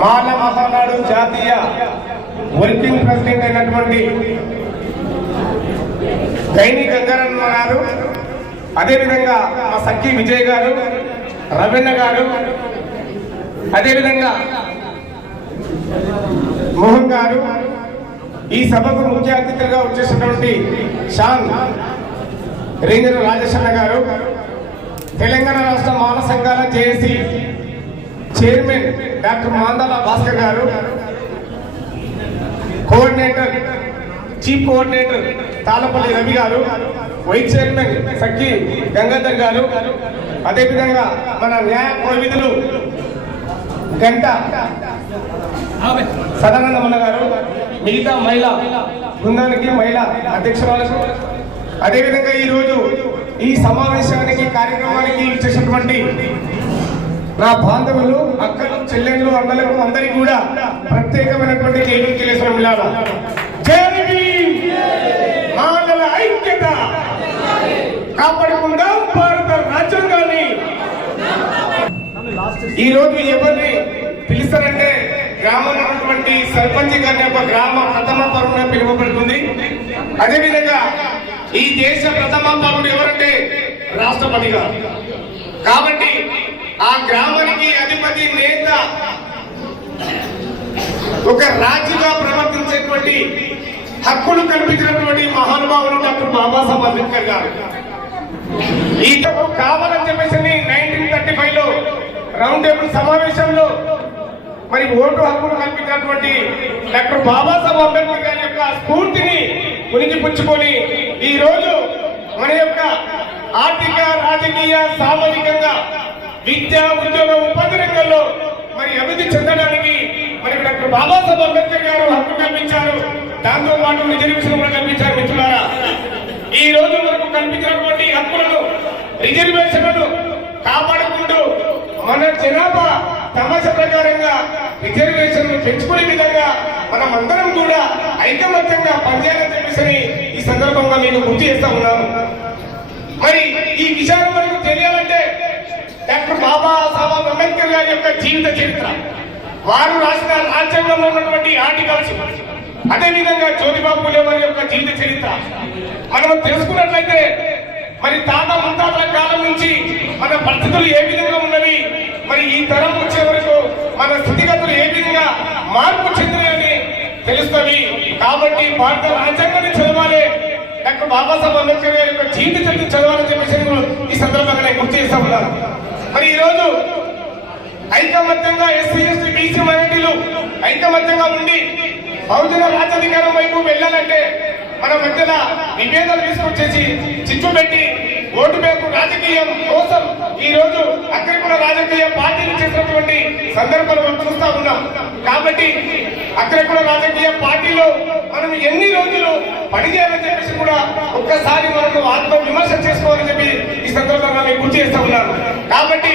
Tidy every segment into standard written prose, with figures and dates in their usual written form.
మాల మహానాడు జాతీయ working president అయినటువంటి గైని గంగారమ్మ గారు, అదేవిధంగా మా సఖి విజయ్ గారు, రవీణ గారు, అదేవిధంగా మోహన్ గారు, ఈ సభకు ముఖ్య అతిథులుగా వచ్చేసినటువంటి షాన్ రేంజర్ రాజేశన్న గారు, తెలంగాణ రాష్ట్ర మాల సంఘాల జేఏసీ చైర్మన్ డాక్టర్ మాందాల భాస్కర్ గారు, coordinator chief coordinator Talapalli Ravi గారు, వైస్ చైర్మన్ సఖి గంగాధర్ గారు, అదేవిధంగా మన న్యాయ కోవిధులు గంట సదానందమన్న గారు, మిగతా మహిళా బృందానికి మహిళా అధ్యక్షురాలకు, అదేవిధంగా ఈరోజు ఈ సమావేశానికి కార్యక్రమానికి ఇచ్చేసినటువంటి నా బాంధవులు, అక్కలు, చెల్లెళ్ళు, అన్నలకు అందరికీ కూడా ప్రత్యేకమైనటువంటి జైలు తెలియజేసిన మిలాల మాలల ఐక్యత కాపాడుకుందాం భారత రాజ్యాంగాన్ని. ఈ రోజు ఎవరిని పిలుస్తారంటే గ్రామంలో ఉన్నటువంటి సర్పంచ్ గారిని ఒక గ్రామ ప్రథమ పౌరుడుగా పిలువబడుతుంది. అదేవిధంగా ఈ దేశ ప్రథమ పౌరుడు ఎవరంటే రాష్ట్రపతి గారు. కాబట్టి ఆ గ్రామానికి అధిపతి నేత ఒక రాజుగా ప్రవర్తించేటువంటి హక్కులు కల్పించినటువంటి మహానుభావులు డాక్టర్ బాబాసాహెబ్ అంబేద్కర్ గారు. ఈ కావాలని చెప్పేసి 1935 లో రౌండ్ టేబుల్ సమావేశంలో మరి ఓటు హక్కును కల్పించినటువంటి డాక్టర్ బాబాసాహెబ్ అంబేద్కర్ గారి యొక్క స్ఫూర్తిని పుణికిపుచ్చుకొని ఈ రోజు మన యొక్క ఆర్థిక, రాజకీయ, సామాజికంగా, విద్యా, ఉద్యోగ, ఉపాధి రంగంలో మరి అభివృద్ధి చెందడానికి మరి డాక్టర్ బాబాసాహెబ్ అంబేద్కర్ గారు హక్కు కల్పించారు. దాంతో పాటు రిజర్వేషన్ కూడా కల్పించారు. మిత్రులారా, ఈ రోజు మనకు కల్పించినటువంటి హక్కులను, రిజర్వేషన్లను కాపాడుకుంటూ మన జనాభా సమస్య ప్రకారంగా రిజర్వేషన్లు పెంచుకునే విధంగా మనం అందరం కూడా ఐకమత్యంగా పనిచేయాలని చెప్పేసి ఈ సందర్భంగా నేను గుర్తు చేస్తా ఉన్నాను. మరి ఈ విషయాలు మనకు తెలియాలంటే డాక్టర్ బాబాసాహెబ్ అంబేద్కర్ గారి యొక్క జీవిత చరిత్ర, వారు రాసిన రాజ్యాంగంలో ఉన్నటువంటి ఆర్టికల్స్, అదేవిధంగా జ్యోతిబాబు పూలే వారి యొక్క జీవిత చరిత్ర మనం తెలుసుకున్నట్లయితే మరి తాత ముత్తాతల కాలం నుంచి మన పరిస్థితులు ఏ విధంగా ఉన్నవి, మరి ఈ తరం వచ్చే వరకు మన స్థితిగతులు ఏ విధంగా మార్పు చెందినాయని తెలుస్తుంది. కాబట్టి భారత రాజ్యాంగాన్ని చదవాలి, డాక్టర్ బాబాసాహెబ్ అంబేద్కర్ గారి యొక్క జీవిత చరిత్ర చదవాలని చెప్పేసి ఈ సందర్భంగా నేను గుర్తు చేస్తా ఉన్నాను. మరి ఈ రోజు ఐకమత్యంగా ఎస్సీ, ఎస్టీ, బీసీ మైనారిటీలు ఐకమత్యంగా ఉండి బహుజన రాజ్యాధికారం వైపు వెళ్ళాలంటే మన మధ్యన విభేదాలు తీసుకొచ్చేసి చిచ్చు పెట్టి ఓటు బ్యాంకు రాజకీయం కోసం ఈ రోజు అగ్రకుల రాజకీయ పార్టీలు చేసినటువంటి సందర్భాలు మనం చూస్తా ఉన్నాం. కాబట్టి అగ్రకుల రాజకీయ పార్టీలో మనం ఎన్ని రోజులు పనిచేయాలని చెప్పేసి కూడా ఒక్కసారి మనం ఆత్మ విమర్శ చేసుకోవాలని చెప్పి ఈ సందర్భంగా మేము గుర్తు చేస్తా ఉన్నాను. కాబట్టి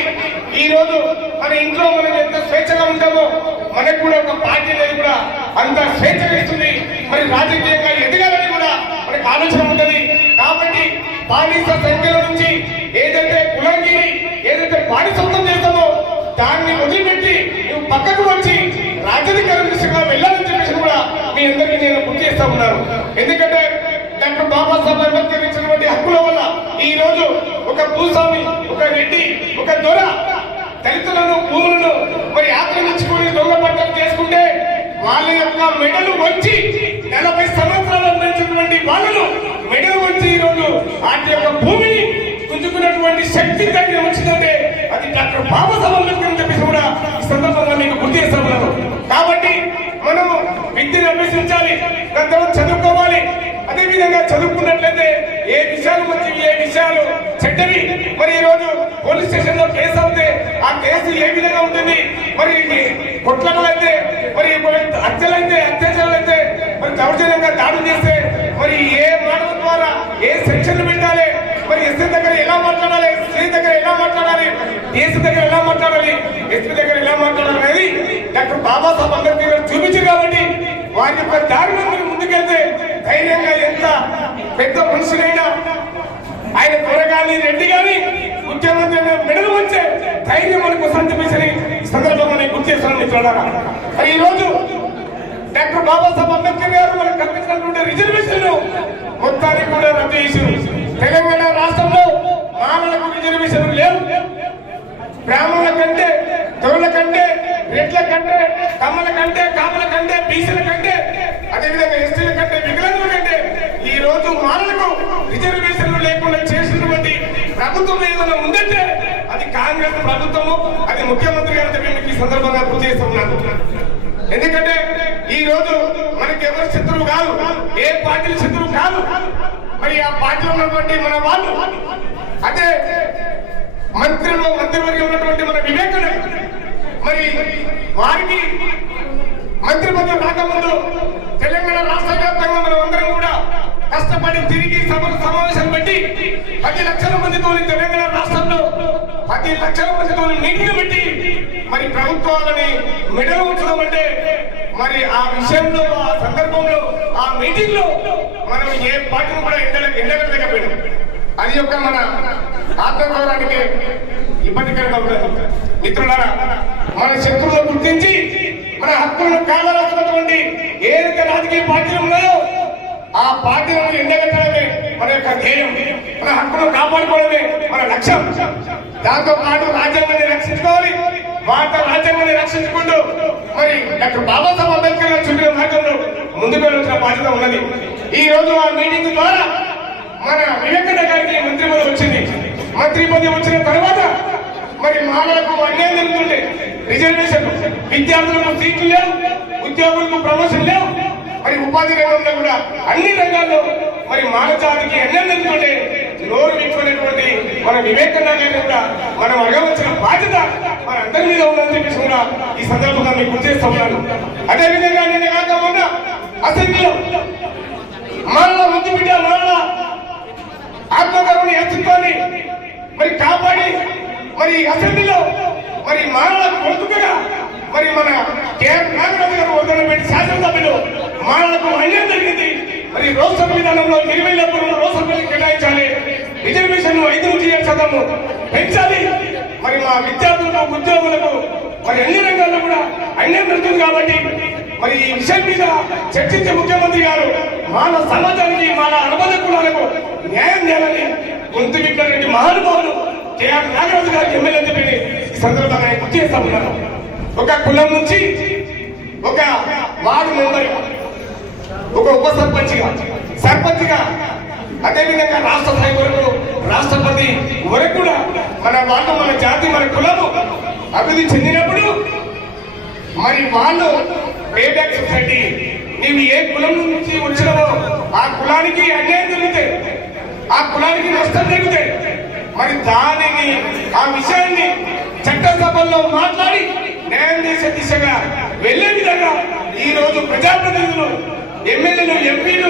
ఈ రోజు మన ఇంట్లో మనం ఎంత స్వేచ్ఛగా ఉంటామో మనకు కూడా ఒక పార్టీ అనేది కూడా అంత స్వేచ్ఛగా ఇస్తుంది. మరి రాజకీయంగా ఎదగాలని కూడా మనకు ఆలోచన ఉంటుంది. కాబట్టి బానిస సంఖ్యల నుంచి ఏదైతే కులంగిరి, ఏదైతే బానిసత్వం చేస్తామో దాన్ని వదిలిపెట్టి నువ్వు పక్కకు వచ్చి రాజకీయ దిశగా వెళ్ళాలని చెప్పేసి కూడా మీ అందరికీ నేను గుర్తు చేస్తా ఉన్నాను. ఎందుకంటే డాక్టర్ బాబాసాహెబ్ అంబేద్కర్ ఇచ్చినటువంటి హక్కుల వల్ల ఈ రోజు ఒక భూస్వామి, ఒక రెడ్డి, ఒక దొర దళితులను, భూములను మరి ఆక్రమించుకుని దొంగ పట్టలు చేసుకుంటే వాళ్ళ యొక్క మెడలు వచ్చి 40 సంవత్సరాలు ఉన్నటువంటి వాళ్ళను మెడలు వచ్చి ఈ రోజు వాటి యొక్క భూమిని గుంజుకున్నటువంటి శక్తి దగ్గర వచ్చిందంటే అది డాక్టర్ బాబాసాహెబ్ అంబేద్కర్ అని చెప్పేసి కూడా ఈ సందర్భంగా మీకు గుర్తు చేస్తా ఉన్నాను. కాబట్టి మనము విద్యను అభ్యసించాలి, దాని తర్వాత చదువుకోవాలి. అదేవిధంగా చదువుకున్నట్లయితే ఏ విషయాలు మంచి, ఏ విషయాలు చెడ్డవి, మరి ఈ రోజు పోలీస్ స్టేషన్ లో కేసు అవుతే ఆ కేసు ఏ విధంగా ఉంటుంది, మరి కొట్లాటలైతే, మరి హత్యలైతే, అత్యాచారాలైతే, మరి దౌర్జన్యంగా దాడులు చేస్తే మరి ఏ మాటల ద్వారా ఏ సెక్షన్లు పెట్టాలి, మరి ఎస్ఐ దగ్గర ఎలా మాట్లాడాలి, సిఐ దగ్గర ఎలా మాట్లాడాలి, డిఎస్పీ దగ్గర ఎలా మాట్లాడాలి, ఎస్పీ దగ్గర ఎలా మాట్లాడాలి అనేది డాక్టర్ బాబాసాహెబ్ అంబేద్కర్ గారు చూపించారు. కాబట్టి వారి యొక్క దారిలో మీరు ముందుకెళ్తే ధైర్యంగా ఎంత పెద్ద మనుషులైనా ఆయన త్వరగాని రెడ్డి గాని ముఖ్యమంత్రి మెడలు వచ్చే ధైర్యం మనకు సంతపించని సందర్భంగా నేను గుర్తు చేస్తున్నాను మిత్రులారా. మరి ఈ రోజు డాక్టర్ బాబాసాహెబ్ అంబేద్కర్ గారు మనకు కల్పించినటువంటి రిజర్వేషన్ మొత్తానికి కూడా రద్దు చేశారు. తెలంగాణ రాష్ట్రంలో మానవులకు రిజర్వేషన్ లేవు. బ్రాహ్మణుల కంటే, దొరల కంటే, రెడ్ల కంటే, కమ్మల కంటే, కామల కంటే, బీసీల కంటే, అదేవిధంగా ఎస్టీల కంటే, వికలాంగుల కంటే ఈ రోజు మానవులకు రిజర్వేషన్లు లేకుండా చేసినటువంటి ప్రభుత్వం ఏదైనా ఉందంటే అది కాంగ్రెస్ ప్రభుత్వము, అది ముఖ్యమంత్రి గారు మీకు ఈ సందర్భంగా గుర్తు చేస్తున్నాను. ఎందుకంటే ఈ రోజు మనకి ఎవరు శత్రువు కాదు, ఏ పార్టీల శత్రువు కాదు. మరి ఆ పార్టీలో ఉన్నటువంటి మన వాళ్ళు, అదే మంత్రివర్గం ఉన్నటువంటి మన వివేకుడు, మరి వారికి మంత్రి పదవి రాకముందు తెలంగాణ రాష్ట్ర వ్యాప్తంగా మనం అందరం కూడా కష్టపడి తిరిగి సమావేశం పెట్టి 10 లక్షల మందితో తెలంగాణ రాష్ట్రంలో 10 లక్షల మందితో మీటింగ్ పెట్టి మరి ప్రభుత్వాలని మెడలు ఉంచడం అంటే మరి ఆ విషయంలో, ఆ సందర్భంలో, ఆ మీటింగ్ లో మనం ఏ పార్టీని కూడా ఎండగలేకపోయాం. అది యొక్క మన ఆత్మగౌరవానికి ఇబ్బందికరంగా ఉంటుంది. మిత్రులారా, మన శత్రువులను గుర్తించి మన హక్కులను కాలరాసినటువంటి ఏదైతే రాజకీయ పార్టీలు ఉన్నాయో ఆ పార్టీలను ఎండగట్టడమే మన యొక్క ధ్యేయం. మన హక్కులను కాపాడుకోవడమే మన లక్ష్యం. దాంతో పాటు రాజ్యాంగాన్ని రక్షించుకోవాలి. భారత రాజ్యాంగాన్ని రక్షించుకుంటూ మరి డాక్టర్ బాబాసాహెబ్ అంబేద్కర్ గారు చూపిన మార్గంలో ముందుకు వెళ్ళాల్సిన బాధ్యత ఉన్నది. ఈ రోజు ఆ మీటింగ్ ద్వారా మన వివేకానంద గారికి మంత్రి పదవి వచ్చింది. మంత్రి పదవి వచ్చిన తర్వాత మరి మానవులకు అన్యాయం జరుగుతుంటే రిజర్వేషన్, విద్యార్థులకు సీట్లు లేవు, ఉద్యోగులకు ప్రమోషన్ లేవు, మరి ఉపాధి రంగంలో కూడా అన్ని రంగాల్లో మరి మానవ జాతికి అన్యాయం జరుగుతుంటే నోరు విప్పుకునేటువంటి మన వివేకానంద గారిని కూడా మనం అడగవలసిన బాధ్యత మన అందరి మీద ఉందని చెప్పేసి కూడా ఈ సందర్భంగా మీకు గుర్తు చేస్తూ ఉన్నాను. అదేవిధంగా నేను కాక మొన్న అసెంబ్లీలో మనలో ముందు బిడ్డ మనల ఆత్మగౌరవ వ్యక్తిత్వాన్ని మరి కాపాడి మరి అసెంబ్లీలో మరి మానవ కొడుకుగా మరి మన కేఆర్ నాగరాజు గారు వద్దన పెట్టి శాసనసభ్యులు మానవులకు అన్యాయం జరిగింది. మరి రోజు విధానంలో 20 రోజులు కేటాయించాలి. రిజర్వేషన్ 5 నుంచి 7% పెంచాలి. మరి మా విద్యార్థులకు, ఉద్యోగులకు మరి అన్ని రంగాల్లో కూడా అన్యాయం జరుగుతుంది. కాబట్టి మరి ఈ విషయం మీద చర్చించే ముఖ్యమంత్రి గారు మానవ సమాజానికి, మన అనుబంధ కులాలకు న్యాయం చేయాలని గొంతు విప్పినటువంటి మహానుభావులు కేఆర్ నాగరాజు గారికి ఎమ్మెల్యే చెప్పి ఈ సందర్భంగా గుర్తు చేస్తా ఉన్నాను. ఒక కులం నుంచి ఒక వార్డు మెంబర్, ఒక ఉప సర్పంచ్గా అదేవిధంగా రాష్ట్ర స్థాయి వరకు, రాష్ట్రపతి వరకు కూడా మన వాళ్ళు, మన జాతి, మన కులము అభివృద్ధి చెందినప్పుడు మరి వాళ్ళు పేబ్యాక్ సొసైటీ, నీవు ఏ కులం నుంచి వచ్చినావో ఆ కులానికి అన్యాయం జరిగితే, ఆ కులానికి నష్టం జరిగితే మరి దానిని, ఆ విషయాన్ని చట్టసభల్లో మాట్లాడి న్యాయం చేసే దిశగా వెళ్లే విధంగా ఈ రోజు ప్రజాప్రతినిధులు, ఎమ్మెల్యేలు, ఎంపీలు,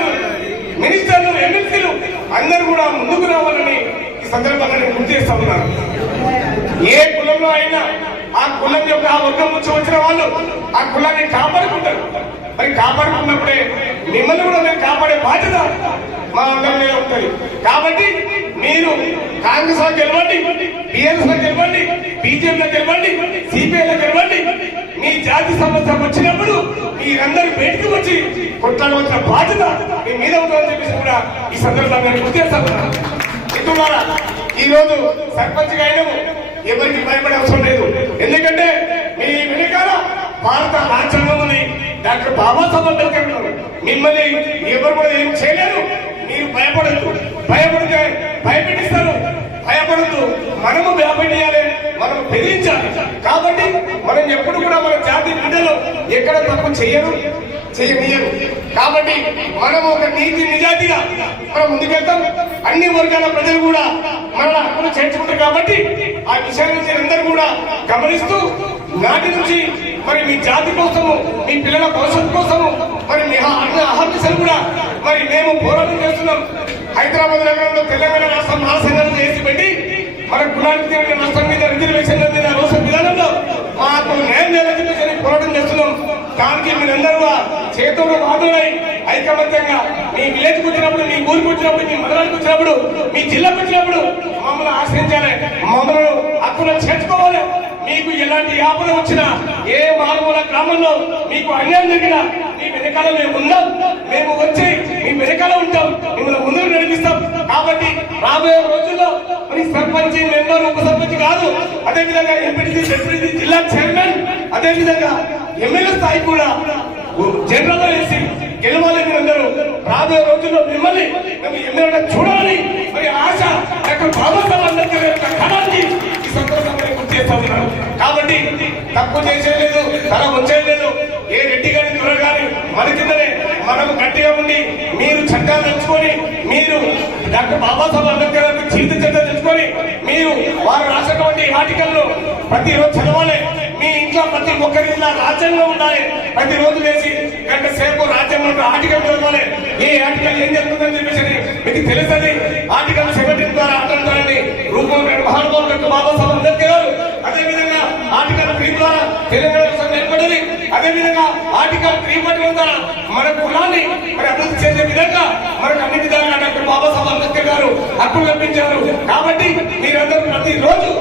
మినిస్టర్లు, ఎమ్మెల్సీలు అందరూ కూడా ముందుకు రావాలని ఈ సందర్భంగా నేను గుర్తు చేస్తా ఉన్నాను. ఏ కులంలో అయినా ఆ కులం యొక్క ఆ వర్గం నుంచి వచ్చిన వాళ్ళు ఆ కులాన్ని కాపాడుకుంటారు. మరి కాపాడుకున్నప్పుడే మిమ్మల్ని కూడా మేము కాపాడే బాధ్యత మా అందరి మీద ఉంటుంది. కాబట్టి మీరు కాంగ్రెస్ లో గెలవండి, టీఆర్ఎస్ లో గెలవండి, బీజేపీలో గెలవండి, సిపిఐలో గెలవండి, మీ జాతి సమస్య వచ్చినప్పుడు మీరందరూ బయటకు వచ్చి కొట్లాడవలసిన బాధ్యత మీ మీద ఉంటుందని చెప్పేసి కూడా ఈ సందర్భంగా గుర్తు చేస్తాను. మిత్రులారా, ఈ రోజు సర్పంచ్ గా ఎవరికి భయపడే అవసరం లేదు. ఎందుకంటే మీ వెనుకాల భారత రాజ్యాంగం ఉంది, డాక్టర్ బాబాసాహెబ్ అంబేద్కర్ ఉన్నారు. మిమ్మల్ని ఎవరు కూడా ఏం చేయలేరు. మీరు భయపడద్దు. భయపడితే భయపెట్టిస్తారు. భయపడద్దు. మనము భయపెట్టాలి, మనం బెదిరించాలి. కాబట్టి మనం ఎప్పుడు కూడా మన జాతి బిడ్డలు ఎక్కడ తప్పు చేయరు, చేయనీయరు. కాబట్టి మనం ఒక నీతి నిజాయితీగా మనం ముందుకెళ్తాం. అన్ని వర్గాల ప్రజలు కూడా మన హక్కులు చేర్చుకుంటారు. కాబట్టి ఆ విషయాన్ని అందరూ కూడా గమనిస్తూ నాటి నుంచి మరి మీ జాతి కోసము, మీ పిల్లల భవిష్యత్తు కోసము మరి మీ అహర్నిశలు కూడా మరి మేము పోరాటం చేస్తున్నాం. హైదరాబాద్ నగరంలో తెలంగాణ రాష్ట్ర మహాసంఘాలు చేసి పెట్టి మన కులానికి నష్టం మీద రిజర్వేషన్ రోజు విధానంలో మా మాకు న్యాయం చేయాలని చెప్పేసి పోరాటం చేస్తున్నాం. దానికి మీరందరూ చేతులు మాత్రమై ఐకమత్యంగా మీ విలేజ్కి వచ్చినప్పుడు, మీ ఊరికి వచ్చినప్పుడు, మీ మండలానికి వచ్చినప్పుడు, మీ జిల్లాకు వచ్చినప్పుడు మమ్మల్ని ఆశ్రయించాలి, మమ్మల్ని హక్కులను చేర్చుకోవాలి. మీకు ఎలాంటి ఆపద వచ్చినా, ఏ మారుమూల గ్రామంలో మీకు అన్యాయం జరిగినా మీ వెనకాల మేము ఉన్నాం. మేము వచ్చి మీ వెనకాల ఉంటాం, మిమ్మల్ని ముందుకు నడిపిస్తాం. కాబట్టి రాబోయే రోజుల్లో మరి సర్పంచ్, మెంబర్, ఉప సర్పంచ్ కాదు, అదేవిధంగా ఎంపీటీసీ, జెడ్పీటీసీ, జిల్లా చైర్మన్, అదేవిధంగా ఎమ్మెల్యే స్థాయి కూడా జనరల్ గా వేసి గెలవాలి. మీరందరూ రాబోయే రోజుల్లో మిమ్మల్ని మేము ఎమ్మెల్యే చూడాలని మరి ఆశ డాక్టర్ బాబాసాహెబ్ అంబేద్కర్ యొక్క కళాన్ని ఈ సందర్భంగా గుర్తు చేస్తా ఉన్నాను. కాబట్టి తప్పు చేసేయలేదు, తల ఉంచేయలేదు. ఏ రెడ్డి గారి త్వర గాని మన కిందనే మనం గట్టిగా ఉండి మీరు చట్టాలు తెచ్చుకొని, మీరు డాక్టర్ బాబాసాహెబ్ అంబేద్కర్ గారికి జీవిత చట్టాలు తెచ్చుకొని, మీరు వారు రాసినటువంటి ఆర్టికల్ ప్రతిరోజు చదవాలి. మీ ఇంట్లో ప్రతి ఒక్కరి రాజ్యాంగం ఉండాలి. ప్రతిరోజు వేసి గంట సేపు రాజ్యాంగంలో ఆర్టికల్ చదవాలి. ఏ ఆర్టికల్ ఏం జరుగుతుందని చెప్పేసి మీకు తెలుస్తుంది. ఆర్టికల్ 17 ద్వారా ఆటంకాలని రూపం మహానుభావులు డాక్టర్ బాబాసాహెబ్ అంబేద్కర్ గారు, అదేవిధంగా ఆర్టికల్ 3 ద్వారా తెలంగాణ రాష్ట్రం ఏర్పడింది. అదేవిధంగా ఆర్టికల్ 3 ద్వారా మన కులాన్ని మరి అభివృద్ధి చేసే విధంగా మనకు అన్ని విధాలుగా డాక్టర్ బాబాసాహెబ్ అంబేద్కర్ గారు హక్కులు కల్పించారు. కాబట్టి మీరందరూ ప్రతిరోజు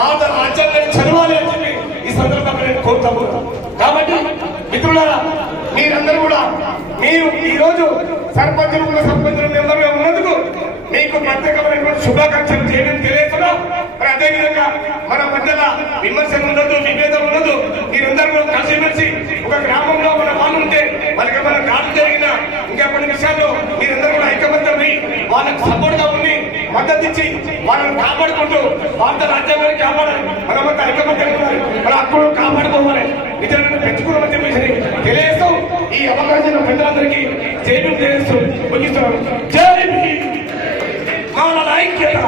భారత రాజ్యాంగాన్ని చదవాలి అని చెప్పి ఈ సందర్భంగా నేను కోరుతాను. కాబట్టి మిత్రులారా, మీరందరూ కూడా మీరు ఈ రోజు సర్పంచులు, ఉప సర్పంచులు మెంబర్గా ఉన్నందుకు మీకు ప్రత్యేకమైనటువంటి శుభాకాంక్షలు చేయడం తెలియజేస్తున్నాం. మరి అదేవిధంగా మన మధ్యన విమర్శలు ఉండదు, విభేదం ఉండదు. మీరందరూ కలిసిమెలిసి ఒక గ్రామంలో మన వాళ్ళు ఉంటే వాళ్ళకి మన గాడు జరిగిన ఇంకా కొన్ని విషయాల్లో మీరందరూ కూడా ఐకమత్యమై వాళ్ళకి సపోర్ట్ గా ఉండి మద్దతు ఇచ్చి వాళ్ళని కాపాడుకుంటూ భారత రాజ్యాంగాన్ని కాపాడాలి. మనమంతా ఐకమత్యంగా ఉండాలి, మన హక్కులను కాపాడుకోవాలి, నిజంగా పెంచుకోవాలని చెప్పేసి తెలియజేస్తూ ఈ అవకాశం పెద్దలందరికీ జైలు తెలియజేస్తూ ముగిస్తున్నాను. జై భీమ్, మన ఐక్యత.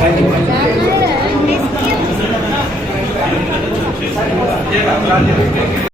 Thank you.